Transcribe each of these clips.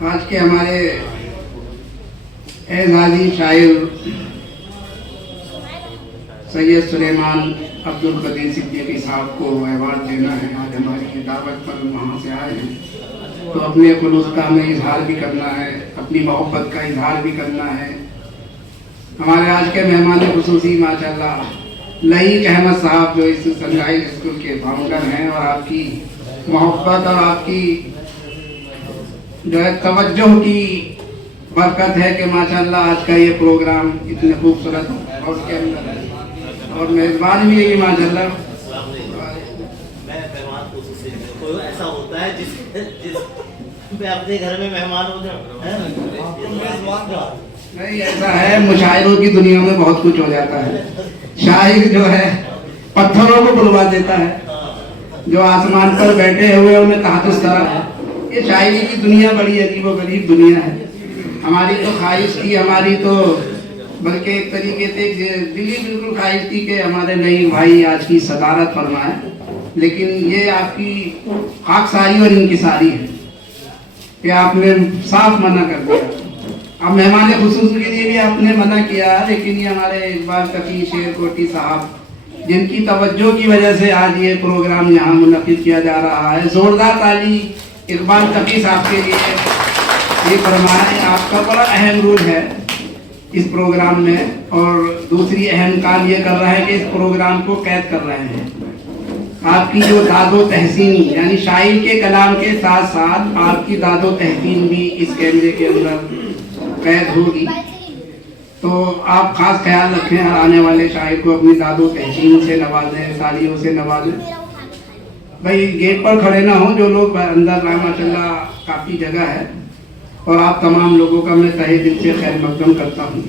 آج کے ہمارے اعزازی شاعر سید سلیمان عبد القدیر صدیقی صاحب کو ایوارڈ دینا ہے. آج ہماری دعوت پر وہاں سے آئے ہیں تو اپنے خلوص کا ہمیں اظہار بھی کرنا ہے, اپنی محبت کا اظہار بھی کرنا ہے. ہمارے آج کے مہمان خصوصی ماشاءاللہ لئیق احمد صاحب جو اس سن رائز اسکول کے فاؤنڈر ہیں, اور آپ کی محبت اور آپ کی جو ہے توجہ کی برکت ہے کہ ماشاءاللہ آج کا یہ پروگرام اتنے خوبصورت اور کے اندر ہے, اور میزبان بھی یہی ماشاءاللہ. ایسا ہوتا ہے جس میں اپنے گھر میں مہمان ہو جاؤں. نہیں, ایسا ہے مشاعروں کی دنیا میں بہت کچھ ہو جاتا ہے. شاعر جو ہے پتھروں کو بلوا دیتا ہے, جو آسمان پر بیٹھے ہوئے انہیں تحت طرح. یہ شاعری کی دنیا بڑی عجیب و غریب دنیا ہے. ہماری تو خواہش تھی, ہماری تو بلکہ ایک طریقے سے دلی بالکل خواہش تھی کہ ہمارے نئی بھائی آج کی صدارت فرمائے, لیکن یہ آپ کی خاکساری اور انکساری ہے کہ آپ نے صاف منع کر دیا. اب مہمان خصوصی کے لیے بھی آپ نے منع کیا, لیکن یہ ہمارے اقبال تقی شیر کوٹی صاحب جن کی توجہ کی وجہ سے آج یہ پروگرام یہاں منعقد کیا جا رہا ہے. زوردار تالی اقبال تقی صاحب کے لیے. یہ فرمائیں آپ کا بڑا اہم رول ہے اس پروگرام میں, اور دوسری اہم کام یہ کر رہے ہیں کہ اس پروگرام کو قید کر رہے ہیں. آپ کی جو داد و تحسین یعنی شاعر کے کلام کے ساتھ ساتھ آپ کی داد و تحسین بھی اس کیمرے کے اندر قید ہوگی. تو آپ خاص خیال رکھیں, ہر آنے والے شاعر کو اپنی داد و تحسین سے نوازیں, تالیوں سے نوازیں. بھائی گیٹ پر کھڑے نہ ہوں, جو لوگ اندر ماشاءاللہ کافی جگہ ہے, اور آپ تمام لوگوں کا میں تہہ دل سے خیر مقدم کرتا ہوں.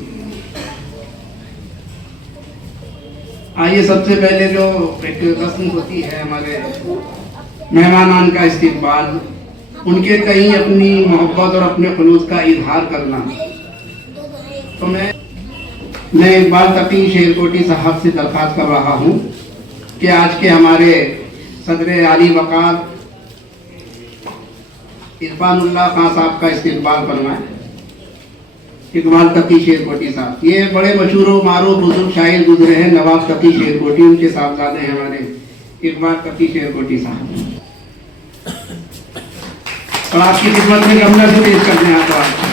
آئیے سب سے پہلے جو ایک رسم ہوتی ہے ہمارے مہمانان کا استقبال, ان کے کہیں اپنی محبت اور اپنے خلوص کا اظہار کرنا. تو میں اقبال تقی شیر کوٹی صاحب سے درخواست کر رہا ہوں کہ آج کے ہمارے صدر عالی وقار عرفان اللہ خان صاحب کا استقبال فرمائیں. اقبال تقی شیر کوٹی صاحب یہ بڑے مشہور و معروف بزرگ شاعر گزرے ہیں, نواب تقی شیر کوٹی ان کے صاحبزادے ہیں ہمارے اقبال تقی شیر کوٹی صاحب. اور آپ کی خدمت میں گملہ سے پیش کرتے ہیں. آپ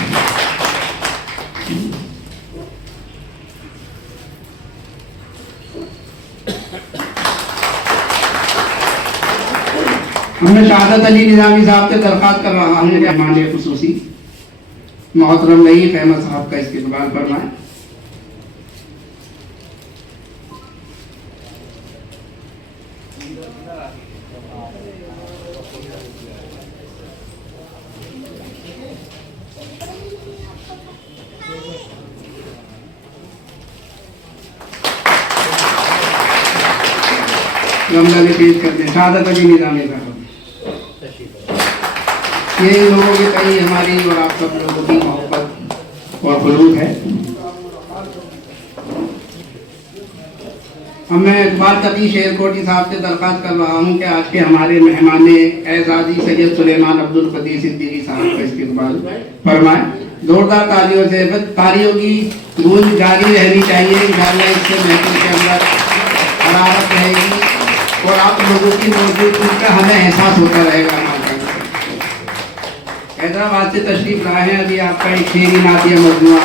میں شہادت علی نظامی صاحب سے درخواست کر رہا ہوں کہ مہمان خصوصی محترم لئیق احمد صاحب کا استقبال فرمائیں. گملہ میں پیش کرتے ہیں شہادت علی نظامی صاحب. یہ لوگوں کے کئی ہماری اور آپ سب لوگوں کی محبت اور خلوص ہے. اب میں اقبال تقی شیر کوٹی صاحب سے درخواست کر رہا ہوں کہ آج کے ہمارے مہمان اعزازی سید سلیمان عبد القدیر صدیقی صاحب کا استقبال فرمائیں. زوردار تالیوں سے, تالیوں کی گونج جاری رہنی چاہیے. انشاءاللہ اس سے محفل کے اندر حرارت رہے گی اور آپ لوگوں کی موجودگی کا ہمیں احساس ہوتا رہے گا. حیدرآباد سے تشریف لائے ہیں, ابھی آپ کا ایک شعری نعتیہ مجموعہ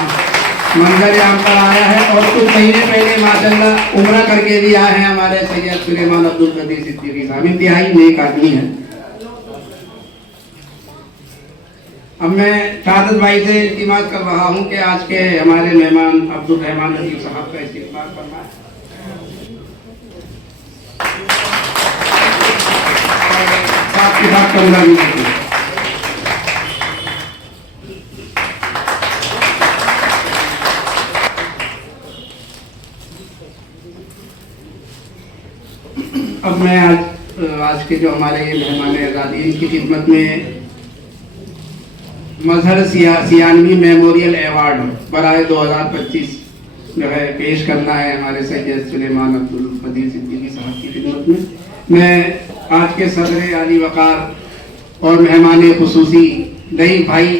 منظر عام پر آیا ہے, اور کچھ مہینے پہلے ماشاءاللہ عمرہ کر کے بھی آئے ہیں ہمارے سید سلیمان عبد القدیر صدیقی صاحب. انتہائی نیک آدمی ہیں. اب میں شہادت بھائی سے التماس کر رہا ہوں کہ آج کے ہمارے مہمان عبد الرحمان نجیب صاحب کا استقبال فرمائیں. صاحب کے ساتھ کمرہ بھی دیکھیں. اب میں آج کے جو ہمارے یہ مہمان اعزازی ان کی خدمت میں مظہر سیانوی میموریل ایوارڈ برائے 2025 جو ہے پیش کرنا ہے ہمارے سید سلیمان عبد القدیر صدیقی صاحب کی خدمت میں. میں آج کے صدر عالی وقار اور مہمان خصوصی نئی بھائی